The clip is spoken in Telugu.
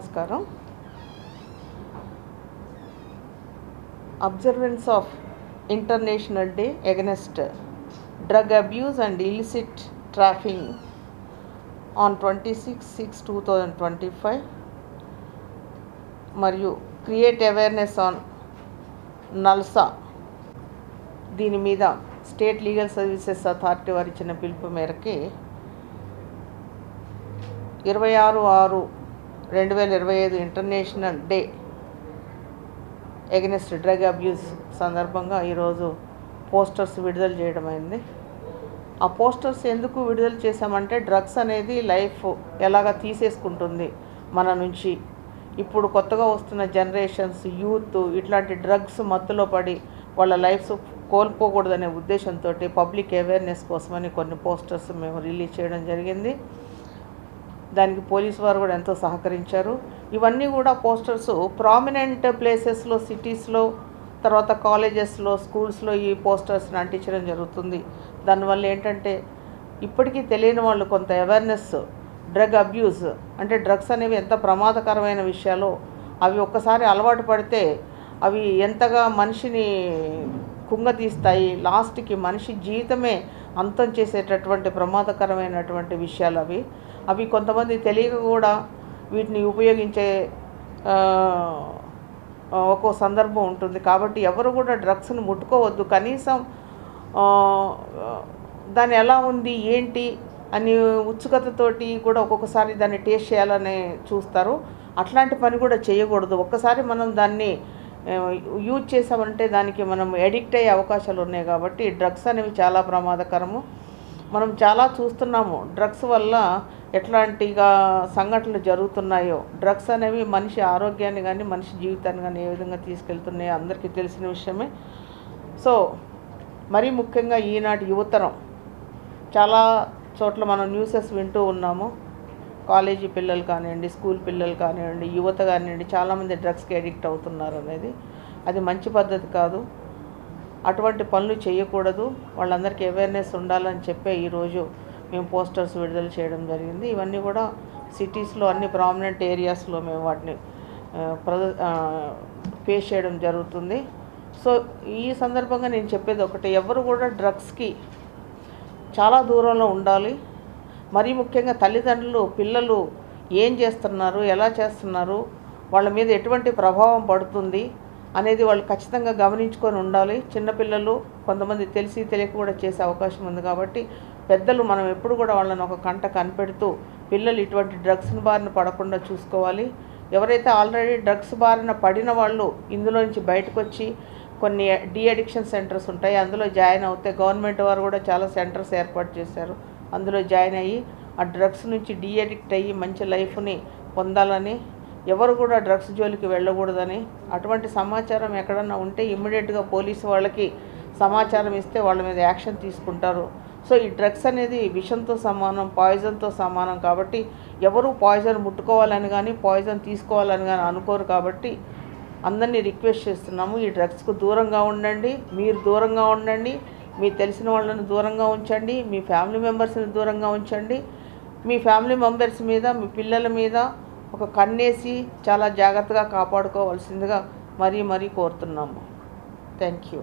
నమస్కారం. Observance of International Day Against Drug Abuse and Illicit Trafficking on 26/6/2025 మరియు క్రియేట్ అవేర్నెస్ ఆన్ నల్సా దీని మీద స్టేట్ లీగల్ సర్వీసెస్ అథారిటీ వారు ఇచ్చిన పిలుపు మేరకి 26/6/2025 international day against drug abuse సందర్భంగా ఈరోజు పోస్టర్స్ విడుదల చేయడం అయింది. ఆ పోస్టర్స్ ఎందుకు విడుదల చేశామంటే డ్రగ్స్ అనేది లైఫ్ ఎలాగ తీసేసుకుంటుంది మన నుంచి. ఇప్పుడు కొత్తగా వస్తున్న జనరేషన్స్ యూత్ ఇట్లాంటి డ్రగ్స్ మత్తులో పడి వాళ్ళ లైఫ్స్ కోల్పోకూడదనే ఉద్దేశంతో పబ్లిక్ అవేర్నెస్ కోసమని కొన్ని పోస్టర్స్ మేము రిలీజ్ చేయడం జరిగింది. దానికి పోలీసు వారు కూడా ఎంతో సహకరించారు. ఇవన్నీ కూడా పోస్టర్స్ ప్రామినెంట్ ప్లేసెస్లో, సిటీస్లో, తర్వాత కాలేజెస్లో, స్కూల్స్లో ఈ పోస్టర్స్ని అంటించడం జరుగుతుంది. దానివల్ల ఏంటంటే ఇప్పటికీ తెలియని వాళ్ళు కొంత అవేర్నెస్, డ్రగ్ అబ్యూస్ అంటే డ్రగ్స్ అనేవి ఎంత ప్రమాదకరమైన విషయాలో, అవి ఒక్కసారి అలవాటు పడితే అవి ఎంతగా మనిషిని కుంగతీస్తాయి, లాస్ట్కి మనిషి జీవితమే అంతం చేసేటటువంటి ప్రమాదకరమైనటువంటి విషయాలు అవి కొంతమంది తెలియక కూడా వీటిని ఉపయోగించే ఒక్కో సందర్భం ఉంటుంది. కాబట్టి ఎవరు కూడా డ్రగ్స్ని ముట్టుకోవద్దు. కనీసం దాని ఎలా ఉంది ఏంటి అని ఉత్సుకతతోటి కూడా ఒక్కొక్కసారి దాన్ని టేస్ట్ చేయాలని చూస్తారు. అట్లాంటి పని కూడా చేయకూడదు. ఒక్కసారి మనం దాన్ని యూజ్ చేసామంటే దానికి మనం అడిక్ట్ అయ్యే అవకాశాలు ఉన్నాయి. కాబట్టి డ్రగ్స్ అనేవి చాలా ప్రమాదకరము. మనం చాలా చూస్తున్నాము డ్రగ్స్ వల్ల ఎట్లాంటిగా సంఘటనలు జరుగుతున్నాయో. డ్రగ్స్ అనేవి మనిషి ఆరోగ్యాన్ని కానీ మనిషి జీవితాన్ని కానీ ఏ విధంగా తీసుకెళ్తున్నాయో అందరికీ తెలిసిన విషయమే. సో మరీ ముఖ్యంగా ఈనాటి యువతరం చాలా చోట్ల మనం న్యూసెస్ వింటూ ఉన్నాము. కాలేజీ పిల్లలు కానివ్వండి, స్కూల్ పిల్లలు కానివ్వండి, యువత కానివ్వండి, చాలామంది డ్రగ్స్కి అడిక్ట్ అవుతున్నారు అనేది అది మంచి పద్ధతి కాదు. అటువంటి పనులు చేయకూడదు. వాళ్ళందరికీ అవేర్నెస్ ఉండాలని చెప్పే ఈరోజు మేము పోస్టర్స్ విడుదల చేయడం జరిగింది. ఇవన్నీ కూడా సిటీస్లో అన్ని ప్రామినెంట్ ఏరియాస్లో మేము వాటిని ఫేస్ చేయడం జరుగుతుంది. సో ఈ సందర్భంగా నేను చెప్పేది ఒకటి, ఎవరు కూడా డ్రగ్స్కి చాలా దూరంలో ఉండాలి. మరీ ముఖ్యంగా తల్లిదండ్రులు పిల్లలు ఏం చేస్తున్నారు, ఎలా చేస్తున్నారు, వాళ్ళ మీద ఎటువంటి ప్రభావం పడుతుంది అనేది వాళ్ళు ఖచ్చితంగా గమనించుకొని ఉండాలి. చిన్నపిల్లలు కొంతమంది తెలిసి తెలియక కూడా చేసే అవకాశం ఉంది. కాబట్టి పెద్దలు మనం ఎప్పుడు కూడా వాళ్ళని ఒక కంట కనిపెడుతూ పిల్లలు ఇటువంటి డ్రగ్స్ని బారిన పడకుండా చూసుకోవాలి. ఎవరైతే ఆల్రెడీ డ్రగ్స్ బారిన పడిన వాళ్ళు ఇందులో నుంచి బయటకు వచ్చి కొన్ని డీ అడిక్షన్ సెంటర్స్ ఉంటాయి, అందులో జాయిన్ అవుతే గవర్నమెంట్ వారు కూడా చాలా సెంటర్స్ ఏర్పాటు చేశారు. అందులో జాయిన్ అయ్యి ఆ డ్రగ్స్ నుంచి డీ అడిక్ట్ అయ్యి మంచి లైఫ్ని పొందాలని, ఎవరు కూడా డ్రగ్స్ జోలికి వెళ్ళకూడదని, అటువంటి సమాచారం ఎక్కడన్నా ఉంటే ఇమ్మీడియట్గా పోలీసు వాళ్ళకి సమాచారం ఇస్తే వాళ్ళ మీద యాక్షన్ తీసుకుంటారు. సో ఈ డ్రగ్స్ అనేది విషంతో సమానం, పాయిజన్తో సమానం. కాబట్టి ఎవరు పాయిజన్ ముట్టుకోవాలని కానీ పాయిజన్ తీసుకోవాలని కానీ అనుకోరు. కాబట్టి అందరినీ రిక్వెస్ట్ చేస్తున్నాము, ఈ డ్రగ్స్కు దూరంగా ఉండండి. మీరు దూరంగా ఉండండి, మీకు తెలిసిన వాళ్ళని దూరంగా ఉంచండి, మీ ఫ్యామిలీ మెంబర్స్ని దూరంగా ఉంచండి. మీ ఫ్యామిలీ మెంబర్స్ మీద, మీ పిల్లల మీద ఒక కన్నేసి చాలా జాగ్రత్తగా కాపాడుకోవాల్సిందిగా మరీ కోరుతున్నాము. Thank you.